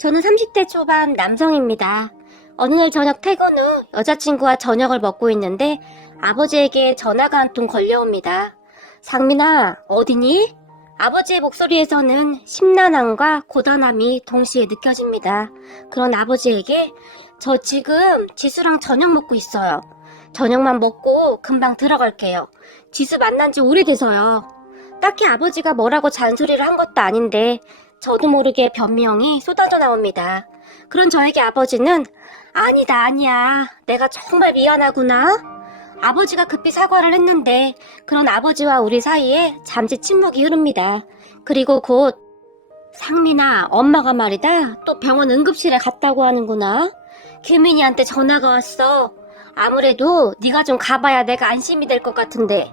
저는 30대 초반 남성입니다. 어느 날 저녁 퇴근 후 여자친구와 저녁을 먹고 있는데 아버지에게 전화가 한 통 걸려옵니다. 상민아, 어디니? 아버지의 목소리에서는 심란함과 고단함이 동시에 느껴집니다. 그런 아버지에게 저 지금 지수랑 저녁 먹고 있어요. 저녁만 먹고 금방 들어갈게요. 지수 만난 지 오래돼서요. 딱히 아버지가 뭐라고 잔소리를 한 것도 아닌데 저도 모르게 변명이 쏟아져 나옵니다. 그런 저에게 아버지는 아니야. 내가 정말 미안하구나. 아버지가 급히 사과를 했는데 그런 아버지와 우리 사이에 잠시 침묵이 흐릅니다. 그리고 곧 상민아, 엄마가 말이다. 또 병원 응급실에 갔다고 하는구나. 규민이한테 전화가 왔어. 아무래도 네가 좀 가봐야 내가 안심이 될 것 같은데.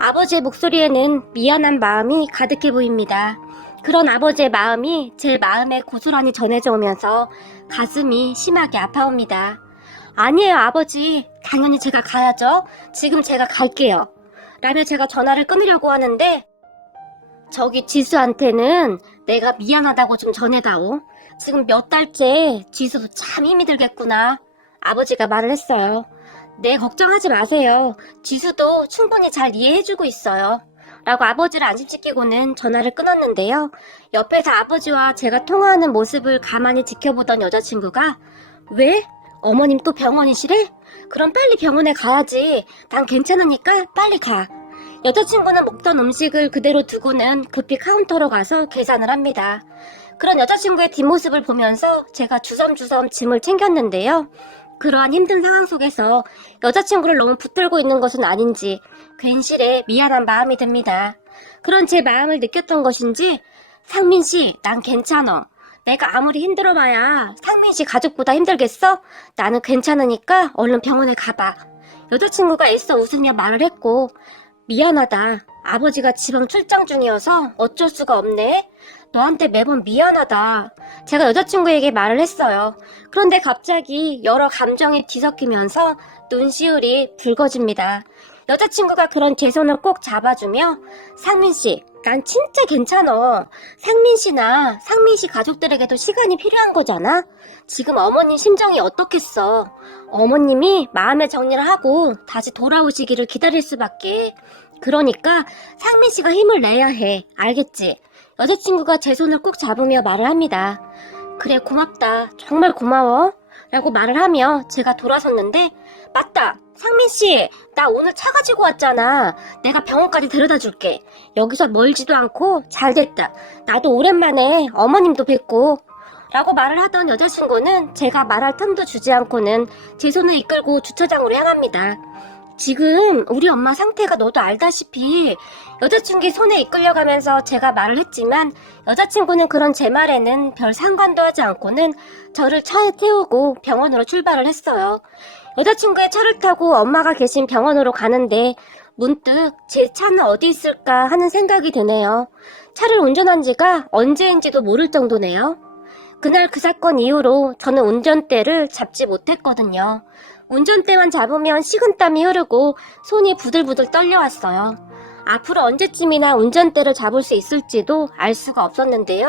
아버지의 목소리에는 미안한 마음이 가득해 보입니다. 그런 아버지의 마음이 제 마음에 고스란히 전해져 오면서 가슴이 심하게 아파옵니다. 아니에요, 아버지. 당연히 제가 가야죠. 지금 제가 갈게요. 라며 제가 전화를 끊으려고 하는데 저기 지수한테는 내가 미안하다고 좀 전해다오. 지금 몇 달째 지수도 참 힘이 들겠구나. 아버지가 말을 했어요. 네, 걱정하지 마세요. 지수도 충분히 잘 이해해주고 있어요. 라고 아버지를 안심시키고는 전화를 끊었는데요. 옆에서 아버지와 제가 통화하는 모습을 가만히 지켜보던 여자친구가 왜? 어머님 또 병원이시래? 그럼 빨리 병원에 가야지. 난 괜찮으니까 빨리 가. 여자친구는 먹던 음식을 그대로 두고는 급히 카운터로 가서 계산을 합니다. 그런 여자친구의 뒷모습을 보면서 제가 주섬주섬 짐을 챙겼는데요. 그러한 힘든 상황 속에서 여자친구를 너무 붙들고 있는 것은 아닌지 괜시레 미안한 마음이 듭니다. 그런 제 마음을 느꼈던 것인지 상민씨, 난 괜찮아. 내가 아무리 힘들어봐야 상민씨 가족보다 힘들겠어? 나는 괜찮으니까 얼른 병원에 가봐. 여자친구가 애써 웃으며 말을 했고 미안하다. 아버지가 지방 출장 중이어서 어쩔 수가 없네. 너한테 매번 미안하다. 제가 여자친구에게 말을 했어요. 그런데 갑자기 여러 감정이 뒤섞이면서 눈시울이 붉어집니다. 여자친구가 그런 제 손을 꼭 잡아주며 상민씨, 난 진짜 괜찮아. 상민씨나 상민씨 가족들에게도 시간이 필요한 거잖아. 지금 어머님 심정이 어떻겠어. 어머님이 마음의 정리를 하고 다시 돌아오시기를 기다릴 수밖에. 그러니까 상민씨가 힘을 내야 해. 알겠지? 여자친구가 제 손을 꼭 잡으며 말을 합니다. 그래, 고맙다. 정말 고마워. 라고 말을 하며 제가 돌아섰는데 맞다! 상민씨, 나 오늘 차 가지고 왔잖아. 내가 병원까지 데려다 줄게. 여기서 멀지도 않고 잘됐다. 나도 오랜만에 어머님도 뵙고. 라고 말을 하던 여자친구는 제가 말할 틈도 주지 않고는 제 손을 이끌고 주차장으로 향합니다. 지금 우리 엄마 상태가 너도 알다시피 여자친구의 손에 이끌려가면서 제가 말을 했지만 여자친구는 그런 제 말에는 별 상관도 하지 않고는 저를 차에 태우고 병원으로 출발을 했어요. 여자친구의 차를 타고 엄마가 계신 병원으로 가는데 문득 제 차는 어디 있을까 하는 생각이 드네요. 차를 운전한 지가 언제인지도 모를 정도네요. 그날 그 사건 이후로 저는 운전대를 잡지 못했거든요. 운전대만 잡으면 식은땀이 흐르고 손이 부들부들 떨려왔어요. 앞으로 언제쯤이나 운전대를 잡을 수 있을지도 알 수가 없었는데요.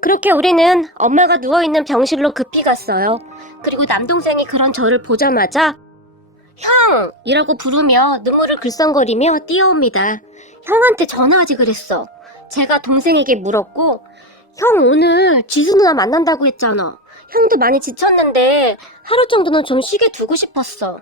그렇게 우리는 엄마가 누워있는 병실로 급히 갔어요. 그리고 남동생이 그런 저를 보자마자 형! 이라고 부르며 눈물을 글썽거리며 뛰어옵니다. 형한테 전화하지 그랬어. 제가 동생에게 물었고 형 오늘 지수 누나 만난다고 했잖아. 형도 많이 지쳤는데 하루 정도는 좀 쉬게 두고 싶었어.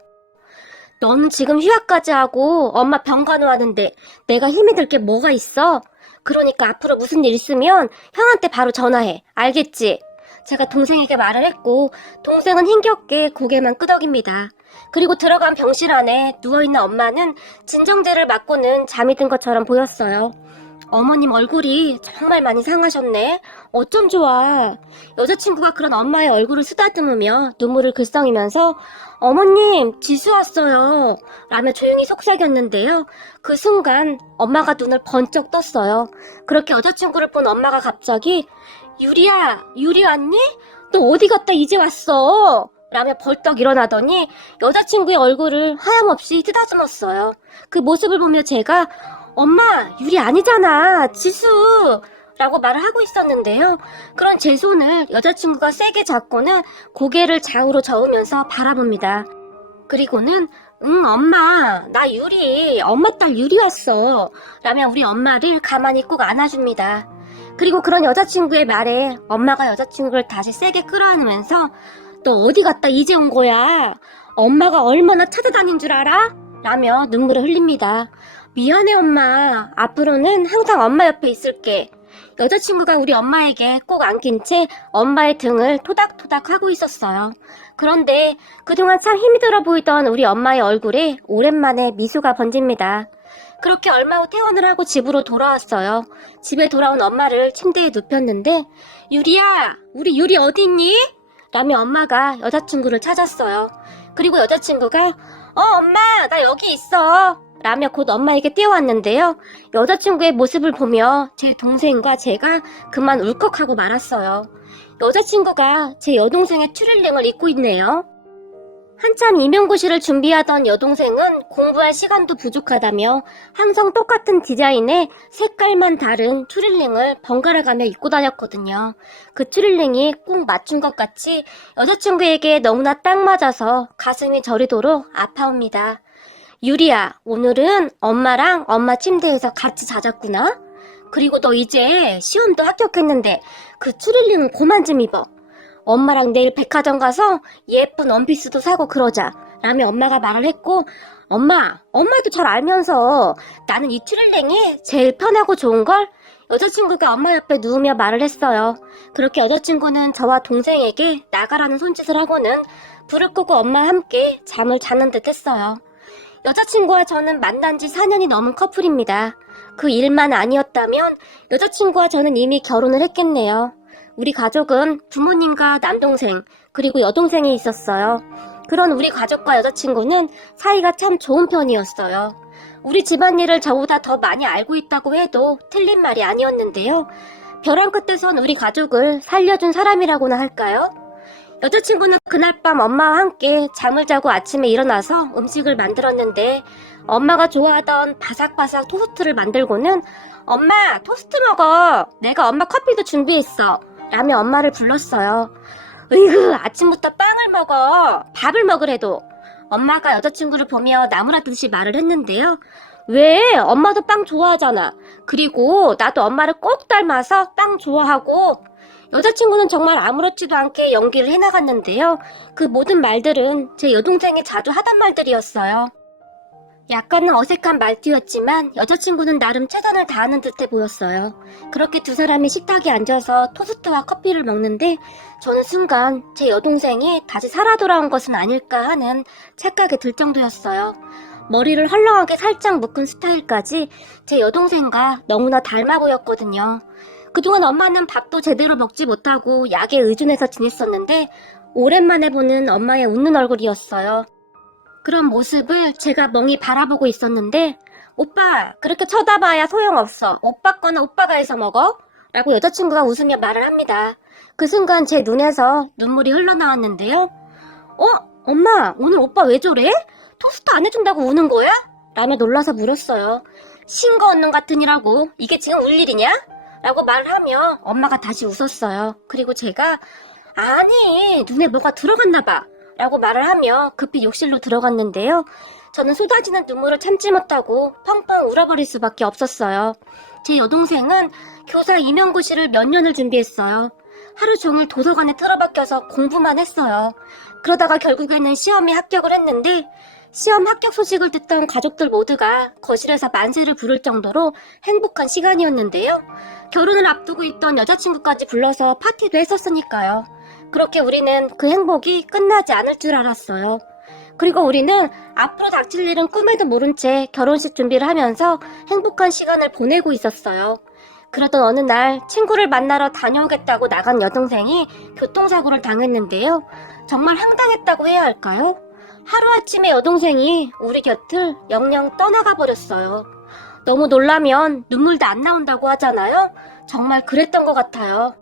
너는 지금 휴학까지 하고 엄마 병간호 하는데 내가 힘이 들 게 뭐가 있어? 그러니까 앞으로 무슨 일 있으면 형한테 바로 전화해. 알겠지? 제가 동생에게 말을 했고 동생은 힘겹게 고개만 끄덕입니다. 그리고 들어간 병실 안에 누워있는 엄마는 진정제를 맞고는 잠이 든 것처럼 보였어요. 어머님 얼굴이 정말 많이 상하셨네. 어쩜 좋아. 여자친구가 그런 엄마의 얼굴을 쓰다듬으며 눈물을 글썽이면서 어머님 지수 왔어요 라며 조용히 속삭였는데요. 그 순간 엄마가 눈을 번쩍 떴어요. 그렇게 여자친구를 본 엄마가 갑자기 유리야, 유리 왔니? 너 어디 갔다 이제 왔어? 라며 벌떡 일어나더니 여자친구의 얼굴을 하염없이 쓰다듬었어요. 그 모습을 보며 제가 엄마, 유리 아니잖아. 지수! 라고 말을 하고 있었는데요. 그런 제 손을 여자친구가 세게 잡고는 고개를 좌우로 저으면서 바라봅니다. 그리고는 엄마, 나 유리, 엄마 딸 유리 왔어 라며 우리 엄마를 가만히 꼭 안아줍니다. 그리고 그런 여자친구의 말에 엄마가 여자친구를 다시 세게 끌어안으면서 너 어디 갔다 이제 온 거야? 엄마가 얼마나 찾아다닌 줄 알아? 라며 눈물을 흘립니다. 미안해 엄마. 앞으로는 항상 엄마 옆에 있을게. 여자친구가 우리 엄마에게 꼭 안긴 채 엄마의 등을 토닥토닥 하고 있었어요. 그런데 그동안 참 힘이 들어 보이던 우리 엄마의 얼굴에 오랜만에 미소가 번집니다. 그렇게 얼마 후 퇴원을 하고 집으로 돌아왔어요. 집에 돌아온 엄마를 침대에 눕혔는데 유리야, 우리 유리 어디 있니? 라며 엄마가 여자친구를 찾았어요. 그리고 여자친구가 엄마 나 여기 있어 라며 곧 엄마에게 뛰어왔는데요. 여자친구의 모습을 보며 제 동생과 제가 그만 울컥하고 말았어요. 여자친구가 제 여동생의 추릴링을 입고 있네요. 한참 임용고시를 준비하던 여동생은 공부할 시간도 부족하다며 항상 똑같은 디자인의 색깔만 다른 추릴링을 번갈아가며 입고 다녔거든요. 그 추릴링이 꼭 맞춘 것 같이 여자친구에게 너무나 딱 맞아서 가슴이 저리도록 아파옵니다. 유리야, 오늘은 엄마랑 엄마 침대에서 같이 자잤구나? 그리고 너 이제 시험도 합격했는데 그 추릴링은 그만 좀 입어. 엄마랑 내일 백화점 가서 예쁜 원피스도 사고 그러자 라며 엄마가 말을 했고 엄마도 잘 알면서 나는 이 추릴링이 제일 편하고 좋은걸? 여자친구가 엄마 옆에 누우며 말을 했어요. 그렇게 여자친구는 저와 동생에게 나가라는 손짓을 하고는 불을 끄고 엄마와 함께 잠을 자는 듯 했어요. 여자친구와 저는 만난 지 4년이 넘은 커플입니다. 그 일만 아니었다면 여자친구와 저는 이미 결혼을 했겠네요. 우리 가족은 부모님과 남동생 그리고 여동생이 있었어요. 그런 우리 가족과 여자친구는 사이가 참 좋은 편이었어요. 우리 집안일을 저보다 더 많이 알고 있다고 해도 틀린 말이 아니었는데요. 벼랑 끝에선 우리 가족을 살려준 사람이라고나 할까요? 여자친구는 그날 밤 엄마와 함께 잠을 자고 아침에 일어나서 음식을 만들었는데 엄마가 좋아하던 바삭바삭 토스트를 만들고는 엄마 토스트 먹어. 내가 엄마 커피도 준비했어. 라며 엄마를 불렀어요. 으이그 아침부터 빵을 먹어. 밥을 먹으래도. 엄마가 여자친구를 보며 나무라듯이 말을 했는데요. 왜? 엄마도 빵 좋아하잖아. 그리고 나도 엄마를 꼭 닮아서 빵 좋아하고. 여자친구는 정말 아무렇지도 않게 연기를 해나갔는데요. 그 모든 말들은 제 여동생이 자주 하던 말들이었어요. 약간은 어색한 말투였지만 여자친구는 나름 최선을 다하는 듯해 보였어요. 그렇게 두 사람이 식탁에 앉아서 토스트와 커피를 먹는데 저는 순간 제 여동생이 다시 살아 돌아온 것은 아닐까 하는 착각이 들 정도였어요. 머리를 헐렁하게 살짝 묶은 스타일까지 제 여동생과 너무나 닮아 보였거든요. 그동안 엄마는 밥도 제대로 먹지 못하고 약에 의존해서 지냈었는데 오랜만에 보는 엄마의 웃는 얼굴이었어요. 그런 모습을 제가 멍이 바라보고 있었는데 오빠 그렇게 쳐다봐야 소용없어. 오빠 거는 오빠가 해서 먹어. 라고 여자친구가 웃으며 말을 합니다. 그 순간 제 눈에서 눈물이 흘러나왔는데요. 엄마 오늘 오빠 왜 저래? 토스트 안 해준다고 우는 거야? 라며 놀라서 물었어요. 신거 얻는 같으니라고 이게 지금 울 일이냐? 라고 말하며 엄마가 다시 웃었어요. 그리고 제가 아니 눈에 뭐가 들어갔나 봐 라고 말을 하며 급히 욕실로 들어갔는데요. 저는 쏟아지는 눈물을 참지 못하고 펑펑 울어버릴 수밖에 없었어요. 제 여동생은 교사 임용고시를 몇 년을 준비했어요. 하루 종일 도서관에 틀어박혀서 공부만 했어요. 그러다가 결국에는 시험에 합격을 했는데 시험 합격 소식을 듣던 가족들 모두가 거실에서 만세를 부를 정도로 행복한 시간이었는데요. 결혼을 앞두고 있던 여자친구까지 불러서 파티도 했었으니까요. 그렇게 우리는 그 행복이 끝나지 않을 줄 알았어요. 그리고 우리는 앞으로 닥칠 일은 꿈에도 모른 채 결혼식 준비를 하면서 행복한 시간을 보내고 있었어요. 그러던 어느 날 친구를 만나러 다녀오겠다고 나간 여동생이 교통사고를 당했는데요. 정말 황당했다고 해야 할까요? 하루아침에 여동생이 우리 곁을 영영 떠나가 버렸어요. 너무 놀라면 눈물도 안 나온다고 하잖아요. 정말 그랬던 것 같아요.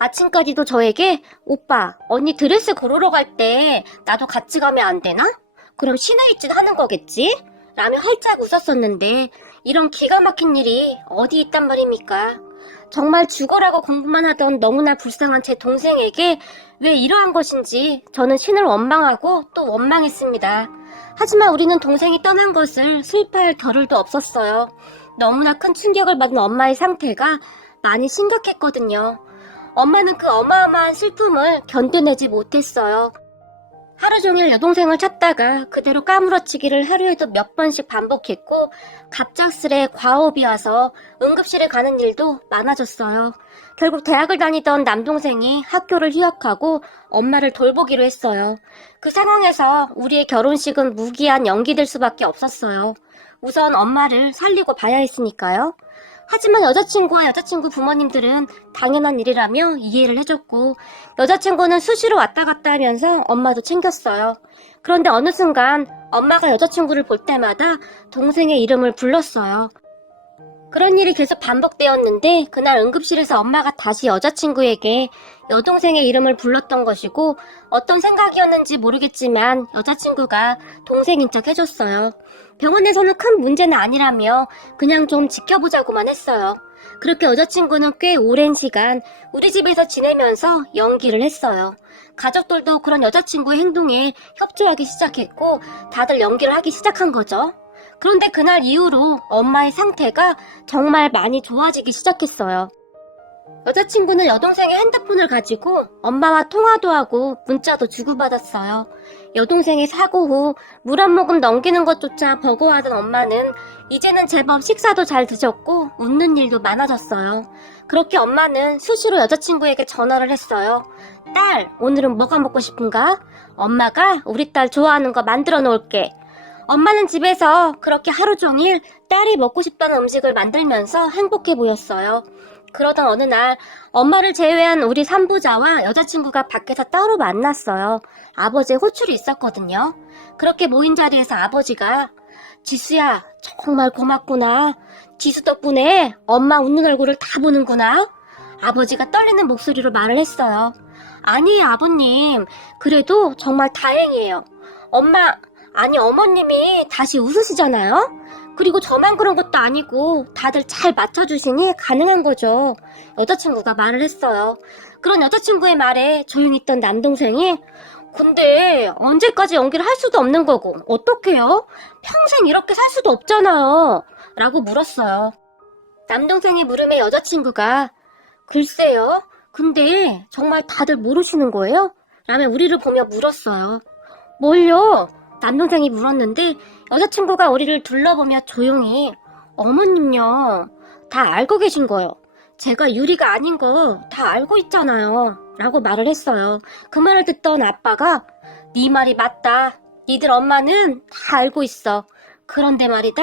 아침까지도 저에게 오빠, 언니 드레스 고르러 갈 때 나도 같이 가면 안 되나? 그럼 시내일짓 하는 거겠지? 라며 활짝 웃었었는데 이런 기가 막힌 일이 어디 있단 말입니까? 정말 죽어라고 공부만 하던 너무나 불쌍한 제 동생에게 왜 이러한 것인지 저는 신을 원망하고 또 원망했습니다. 하지만 우리는 동생이 떠난 것을 슬퍼할 겨를도 없었어요. 너무나 큰 충격을 받은 엄마의 상태가 많이 심각했거든요. 엄마는 그 어마어마한 슬픔을 견뎌내지 못했어요. 하루 종일 여동생을 찾다가 그대로 까무러치기를 하루에도 몇 번씩 반복했고 갑작스레 과호흡이 와서 응급실에 가는 일도 많아졌어요. 결국 대학을 다니던 남동생이 학교를 휴학하고 엄마를 돌보기로 했어요. 그 상황에서 우리의 결혼식은 무기한 연기될 수밖에 없었어요. 우선 엄마를 살리고 봐야 했으니까요. 하지만 여자친구와 여자친구 부모님들은 당연한 일이라며 이해를 해줬고 여자친구는 수시로 왔다 갔다 하면서 엄마도 챙겼어요. 그런데 어느 순간 엄마가 여자친구를 볼 때마다 동생의 이름을 불렀어요. 그런 일이 계속 반복되었는데 그날 응급실에서 엄마가 다시 여자친구에게 여동생의 이름을 불렀던 것이고 어떤 생각이었는지 모르겠지만 여자친구가 동생인 척 해줬어요. 병원에서는 큰 문제는 아니라며 그냥 좀 지켜보자고만 했어요. 그렇게 여자친구는 꽤 오랜 시간 우리 집에서 지내면서 연기를 했어요. 가족들도 그런 여자친구의 행동에 협조하기 시작했고 다들 연기를 하기 시작한 거죠. 그런데 그날 이후로 엄마의 상태가 정말 많이 좋아지기 시작했어요. 여자친구는 여동생의 핸드폰을 가지고 엄마와 통화도 하고 문자도 주고받았어요. 여동생의 사고 후 물 한 모금 넘기는 것조차 버거워하던 엄마는 이제는 제법 식사도 잘 드셨고 웃는 일도 많아졌어요. 그렇게 엄마는 수시로 여자친구에게 전화를 했어요. 딸, 오늘은 뭐가 먹고 싶은가? 엄마가 우리 딸 좋아하는 거 만들어 놓을게. 엄마는 집에서 그렇게 하루 종일 딸이 먹고 싶다는 음식을 만들면서 행복해 보였어요. 그러던 어느 날 엄마를 제외한 우리 삼부자와 여자친구가 밖에서 따로 만났어요. 아버지의 호출이 있었거든요. 그렇게 모인 자리에서 아버지가 지수야, 정말 고맙구나. 지수 덕분에 엄마 웃는 얼굴을 다 보는구나. 아버지가 떨리는 목소리로 말을 했어요. 아니에요, 아버님. 그래도 정말 다행이에요. 어머님이 다시 웃으시잖아요? 그리고 저만 그런 것도 아니고 다들 잘 맞춰주시니 가능한 거죠. 여자친구가 말을 했어요. 그런 여자친구의 말에 조용히 있던 남동생이 근데 언제까지 연기를 할 수도 없는 거고 어떡해요? 평생 이렇게 살 수도 없잖아요. 라고 물었어요. 남동생의 물음에 여자친구가 글쎄요. 근데 정말 다들 모르시는 거예요? 라며 우리를 보며 물었어요. 뭘요? 남동생이 물었는데 여자친구가 우리를 둘러보며 조용히 어머님요. 다 알고 계신 거요. 제가 유리가 아닌 거 다 알고 있잖아요. 라고 말을 했어요. 그 말을 듣던 아빠가 네 말이 맞다. 니들 엄마는 다 알고 있어. 그런데 말이다.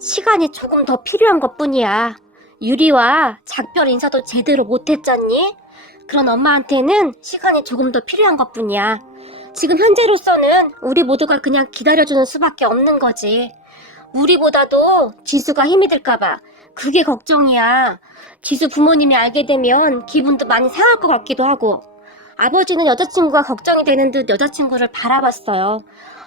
시간이 조금 더 필요한 것뿐이야. 유리와 작별 인사도 제대로 못했잖니? 그런 엄마한테는 시간이 조금 더 필요한 것뿐이야. 지금 현재로서는 우리 모두가 그냥 기다려주는 수밖에 없는 거지. 우리보다도 지수가 힘이 들까봐 그게 걱정이야. 지수 부모님이 알게 되면 기분도 많이 상할 것 같기도 하고. 아버지는 여자친구가 걱정이 되는 듯 여자친구를 바라봤어요.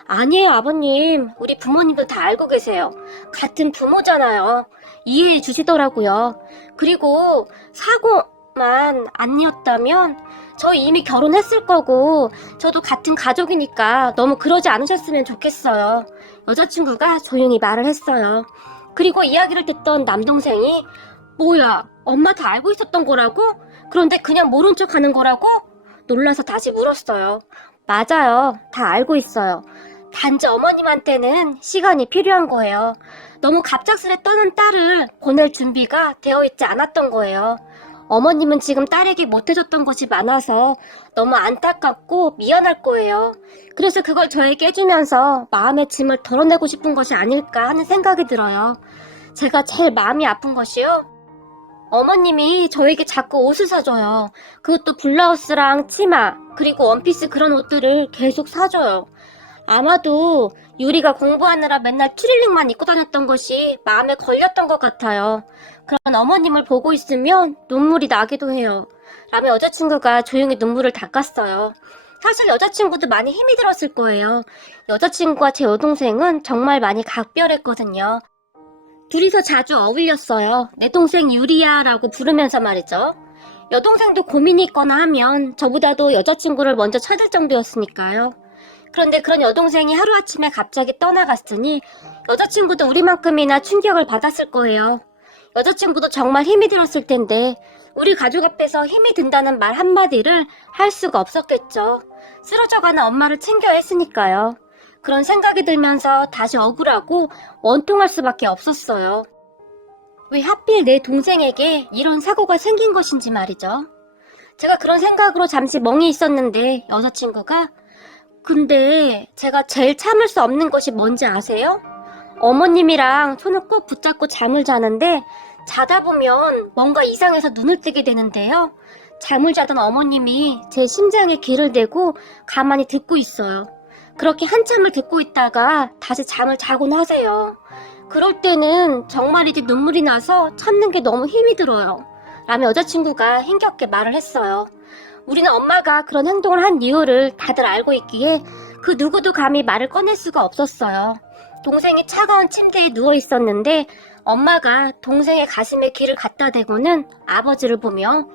아니에요, 아버님. 우리 부모님도 다 알고 계세요. 같은 부모잖아요. 이해해 주시더라고요. 그리고 사고만 아니었다면 저희 이미 결혼했을 거고 저도 같은 가족이니까 너무 그러지 않으셨으면 좋겠어요. 여자친구가 조용히 말을 했어요. 그리고 이야기를 듣던 남동생이 뭐야, 엄마 다 알고 있었던 거라고? 그런데 그냥 모른 척 하는 거라고? 놀라서 다시 물었어요. 맞아요. 다 알고 있어요. 단지 어머님한테는 시간이 필요한 거예요. 너무 갑작스레 떠난 딸을 보낼 준비가 되어 있지 않았던 거예요. 어머님은 지금 딸에게 못해줬던 것이 많아서 너무 안타깝고 미안할 거예요. 그래서 그걸 저에게 해주면서 마음의 짐을 덜어내고 싶은 것이 아닐까 하는 생각이 들어요. 제가 제일 마음이 아픈 것이요. 어머님이 저에게 자꾸 옷을 사줘요. 그것도 블라우스랑 치마, 그리고 원피스 그런 옷들을 계속 사줘요. 아마도 유리가 공부하느라 맨날 추릴링만 입고 다녔던 것이 마음에 걸렸던 것 같아요. 그런 어머님을 보고 있으면 눈물이 나기도 해요. 라며 여자친구가 조용히 눈물을 닦았어요. 사실 여자친구도 많이 힘이 들었을 거예요. 여자친구와 제 여동생은 정말 많이 각별했거든요. 둘이서 자주 어울렸어요. 내 동생 유리야라고 부르면서 말이죠. 여동생도 고민이 있거나 하면 저보다도 여자친구를 먼저 찾을 정도였으니까요. 그런데 그런 여동생이 하루아침에 갑자기 떠나갔으니 여자친구도 우리만큼이나 충격을 받았을 거예요. 여자친구도 정말 힘이 들었을 텐데 우리 가족 앞에서 힘이 든다는 말 한마디를 할 수가 없었겠죠. 쓰러져가는 엄마를 챙겨야 했으니까요. 그런 생각이 들면서 다시 억울하고 원통할 수밖에 없었어요. 왜 하필 내 동생에게 이런 사고가 생긴 것인지 말이죠. 제가 그런 생각으로 잠시 멍이 있었는데 여자친구가 근데 제가 제일 참을 수 없는 것이 뭔지 아세요? 어머님이랑 손을 꼭 붙잡고 잠을 자는데 자다 보면 뭔가 이상해서 눈을 뜨게 되는데요. 잠을 자던 어머님이 제 심장에 귀를 대고 가만히 듣고 있어요. 그렇게 한참을 듣고 있다가 다시 잠을 자곤 하세요. 그럴 때는 정말이지 눈물이 나서 참는 게 너무 힘이 들어요. 라며 여자친구가 힘겹게 말을 했어요. 우리는 엄마가 그런 행동을 한 이유를 다들 알고 있기에 그 누구도 감히 말을 꺼낼 수가 없었어요. 동생이 차가운 침대에 누워 있었는데 엄마가 동생의 가슴에 귀를 갖다 대고는 아버지를 보며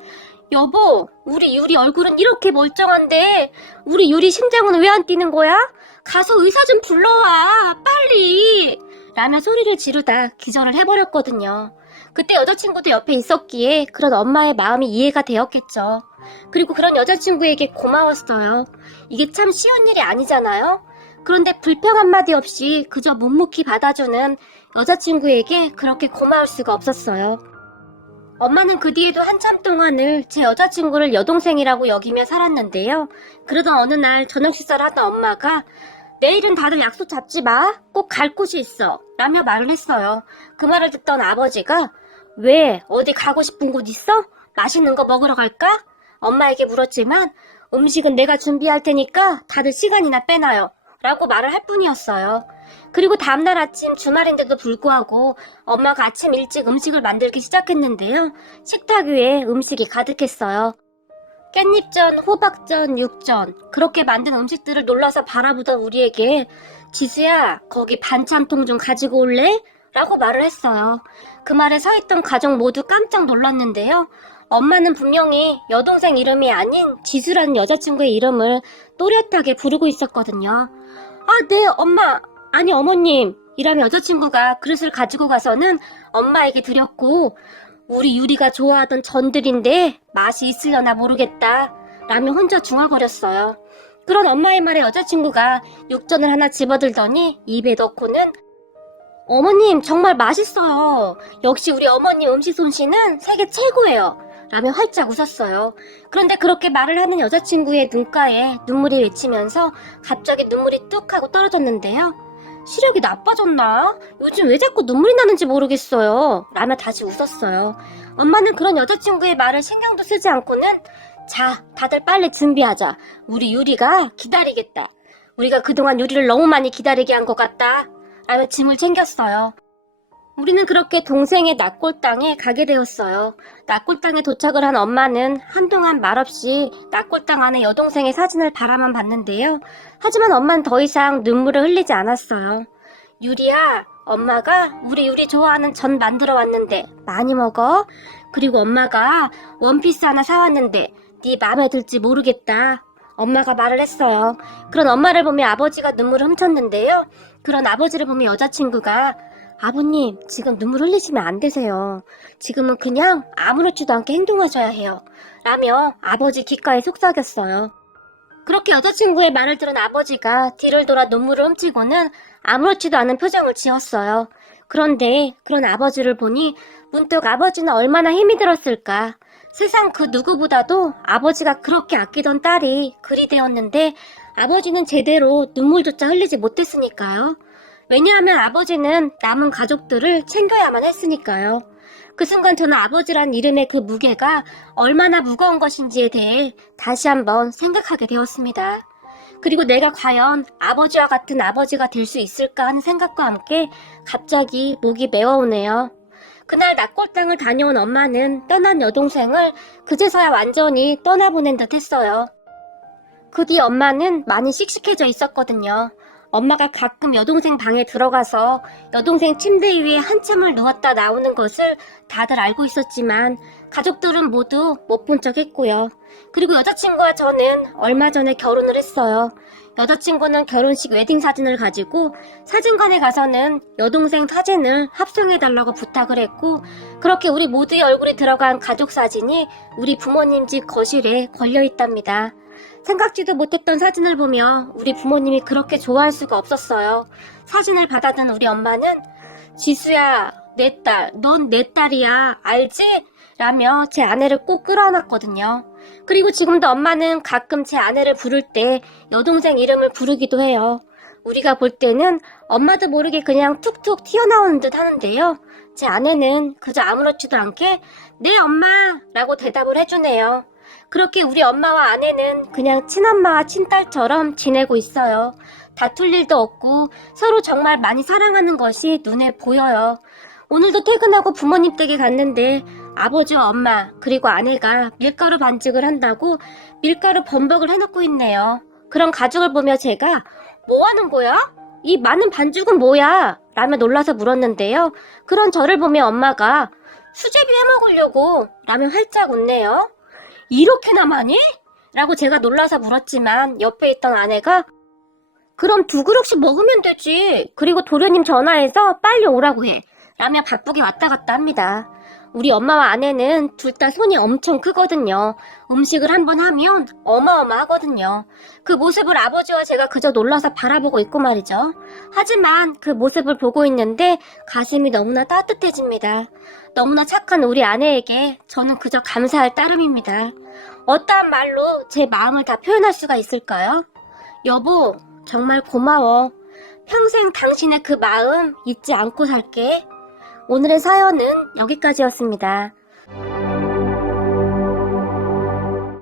여보, 우리 유리 얼굴은 이렇게 멀쩡한데 우리 유리 심장은 왜 안 뛰는 거야? 가서 의사 좀 불러와, 빨리! 라며 소리를 지르다 기절을 해버렸거든요. 그때 여자친구도 옆에 있었기에 그런 엄마의 마음이 이해가 되었겠죠. 그리고 그런 여자친구에게 고마웠어요. 이게 참 쉬운 일이 아니잖아요. 그런데 불평 한마디 없이 그저 묵묵히 받아주는 여자친구에게 그렇게 고마울 수가 없었어요. 엄마는 그 뒤에도 한참 동안을 제 여자친구를 여동생이라고 여기며 살았는데요. 그러던 어느 날 저녁 식사를 하던 엄마가 내일은 다들 약속 잡지 마. 꼭 갈 곳이 있어. 라며 말을 했어요. 그 말을 듣던 아버지가 왜? 어디 가고 싶은 곳 있어? 맛있는 거 먹으러 갈까? 엄마에게 물었지만 음식은 내가 준비할 테니까 다들 시간이나 빼놔요. 라고 말을 할 뿐이었어요. 그리고 다음날 아침 주말인데도 불구하고 엄마가 아침 일찍 음식을 만들기 시작했는데요. 식탁 위에 음식이 가득했어요. 깻잎전, 호박전, 육전 그렇게 만든 음식들을 놀라서 바라보던 우리에게 지수야 거기 반찬통 좀 가지고 올래? 라고 말을 했어요. 그 말에 서있던 가족 모두 깜짝 놀랐는데요. 엄마는 분명히 여동생 이름이 아닌 지수라는 여자친구의 이름을 또렷하게 부르고 있었거든요. 아, 네, 엄마. 아니, 어머님. 이라며 여자친구가 그릇을 가지고 가서는 엄마에게 드렸고 우리 유리가 좋아하던 전들인데 맛이 있으려나 모르겠다. 라며 혼자 중얼거렸어요. 그런 엄마의 말에 여자친구가 육전을 하나 집어들더니 입에 넣고는 어머님 정말 맛있어요. 역시 우리 어머님 음식 솜씨는 세계 최고예요. 라며 활짝 웃었어요. 그런데 그렇게 말을 하는 여자친구의 눈가에 눈물이 맺히면서 갑자기 눈물이 뚝 하고 떨어졌는데요. 시력이 나빠졌나? 요즘 왜 자꾸 눈물이 나는지 모르겠어요. 라며 다시 웃었어요. 엄마는 그런 여자친구의 말을 신경도 쓰지 않고는 자, 다들 빨리 준비하자. 우리 유리가 기다리겠다. 우리가 그동안 유리를 너무 많이 기다리게 한 것 같다. 라며 짐을 챙겼어요. 우리는 그렇게 동생의 낙골당에 가게 되었어요. 낙골당에 도착을 한 엄마는 한동안 말없이 낙골당 안에 여동생의 사진을 바라만 봤는데요. 하지만 엄마는 더 이상 눈물을 흘리지 않았어요. 유리야, 엄마가 우리 유리 좋아하는 전 만들어 왔는데 많이 먹어? 그리고 엄마가 원피스 하나 사왔는데 네 맘에 들지 모르겠다. 엄마가 말을 했어요. 그런 엄마를 보며 아버지가 눈물을 훔쳤는데요. 그런 아버지를 보며 여자친구가 아버님, 지금 눈물 흘리시면 안 되세요. 지금은 그냥 아무렇지도 않게 행동하셔야 해요. 라며 아버지 귓가에 속삭였어요. 그렇게 여자친구의 말을 들은 아버지가 뒤를 돌아 눈물을 훔치고는 아무렇지도 않은 표정을 지었어요. 그런데 그런 아버지를 보니 문득 아버지는 얼마나 힘이 들었을까. 세상 그 누구보다도 아버지가 그렇게 아끼던 딸이 그리 되었는데 아버지는 제대로 눈물조차 흘리지 못했으니까요. 왜냐하면 아버지는 남은 가족들을 챙겨야만 했으니까요. 그 순간 저는 아버지란 이름의 그 무게가 얼마나 무거운 것인지에 대해 다시 한번 생각하게 되었습니다. 그리고 내가 과연 아버지와 같은 아버지가 될 수 있을까 하는 생각과 함께 갑자기 목이 메어오네요. 그날 낙골당을 다녀온 엄마는 떠난 여동생을 그제서야 완전히 떠나보낸 듯 했어요. 그 뒤 엄마는 많이 씩씩해져 있었거든요. 엄마가 가끔 여동생 방에 들어가서 여동생 침대 위에 한참을 누웠다 나오는 것을 다들 알고 있었지만 가족들은 모두 못 본 척 했고요. 그리고 여자친구와 저는 얼마 전에 결혼을 했어요. 여자친구는 결혼식 웨딩 사진을 가지고 사진관에 가서는 여동생 사진을 합성해달라고 부탁을 했고, 그렇게 우리 모두의 얼굴이 들어간 가족 사진이 우리 부모님 집 거실에 걸려 있답니다. 생각지도 못했던 사진을 보며 우리 부모님이 그렇게 좋아할 수가 없었어요. 사진을 받아든 우리 엄마는 지수야, 내 딸, 넌 내 딸이야, 알지? 라며 제 아내를 꼭 끌어안았거든요. 그리고 지금도 엄마는 가끔 제 아내를 부를 때 여동생 이름을 부르기도 해요. 우리가 볼 때는 엄마도 모르게 그냥 툭툭 튀어나오는 듯 하는데요. 제 아내는 그저 아무렇지도 않게 네 엄마라고 대답을 해주네요. 그렇게 우리 엄마와 아내는 그냥 친엄마와 친딸처럼 지내고 있어요. 다툴 일도 없고 서로 정말 많이 사랑하는 것이 눈에 보여요. 오늘도 퇴근하고 부모님 댁에 갔는데 아버지와 엄마 그리고 아내가 밀가루 반죽을 한다고 밀가루 범벅을 해놓고 있네요. 그런 가족을 보며 제가 뭐 하는 거야? 이 많은 반죽은 뭐야? 라며 놀라서 물었는데요. 그런 저를 보며 엄마가 수제비 해먹으려고 라며 활짝 웃네요. 이렇게나 많이? 라고 제가 놀라서 물었지만 옆에 있던 아내가 그럼 2그릇씩 먹으면 되지. 그리고 도련님 전화해서 빨리 오라고 해. 라며 바쁘게 왔다 갔다 합니다. 우리 엄마와 아내는 둘 다 손이 엄청 크거든요. 음식을 한번 하면 어마어마하거든요. 그 모습을 아버지와 제가 그저 놀라서 바라보고 있고 말이죠. 하지만 그 모습을 보고 있는데 가슴이 너무나 따뜻해집니다. 너무나 착한 우리 아내에게 저는 그저 감사할 따름입니다. 어떠한 말로 제 마음을 다 표현할 수가 있을까요? 여보, 정말 고마워. 평생 당신의 그 마음 잊지 않고 살게. 오늘의 사연은 여기까지였습니다.